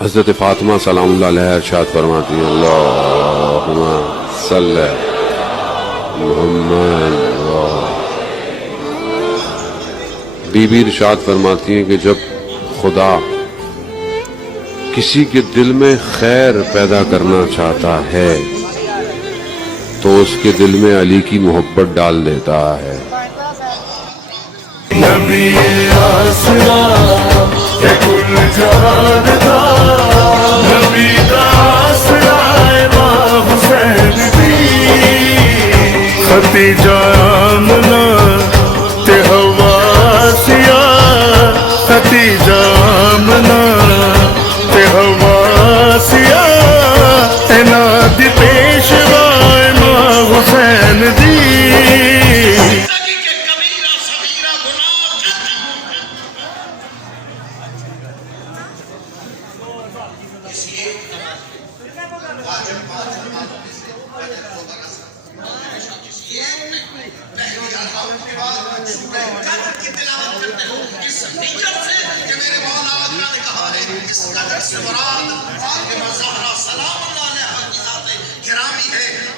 حضرت فاطمہ سلام اللہ علیہ ارشاد فرماتی ہیں اللہم صلی محمد بی بی ارشاد فرماتی ہیں کہ جب خدا کسی کے دل میں خیر پیدا کرنا چاہتا ہے تو اس کے دل میں علی کی محبت ڈال دیتا ہے. نبی آسرا کہ کل جہان دا نبی دا آسرا امام حسین دی ختیجہ آمنہ تے حواسیہ ختیجہ آمنہ تے حواسیہ انہاں دی پیشوا امام حسین دی.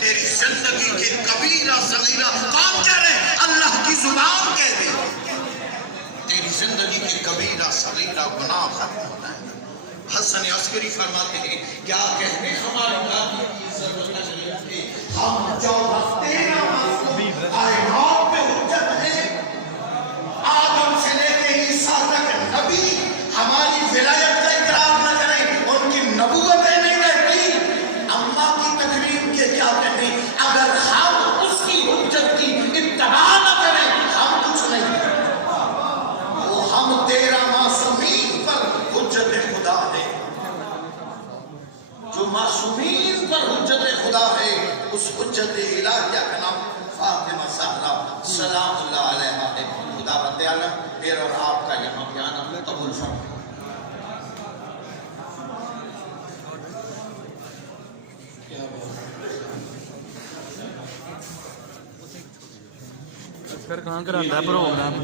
تیری زندگی کے کبیرہ صغیرہ کون کہہ رہے ہیں؟ اللہ کی زبان کہہ دے تیری زندگی کے کبیرہ صغیرہ گناہ ختم ہونا ہے. حسن عسکری فرماتے ہیں کیا کہنے ہمارے نبی کی عزت و تشریف کی ہم جو رکھتے ہیں کائنات پہ حجت ہے. آدم سے لے کے عیسیٰ تک نبی ہماری ولایت کا اقرار نہ کریں ان کی نبوتیں نہیں رہتی. اللہ کی تقریب کے کیا کہنے اگر ہم اس کی حجت کی اتباع نہ کریں ہم کچھ نہیں. وہ ہم تیرا معصومین پر حجت خدا ہے جو معصومین پر حجت خدا ہے اس حجت الہیہ کا نام فاطمہ زہرا سلام اللہ علیہا ہے. خدا بندے عالم میرا اور آپ کا یہاں بھی آنا قبول فرمائے. پھر کہاں کراتا ہے پروگرام؟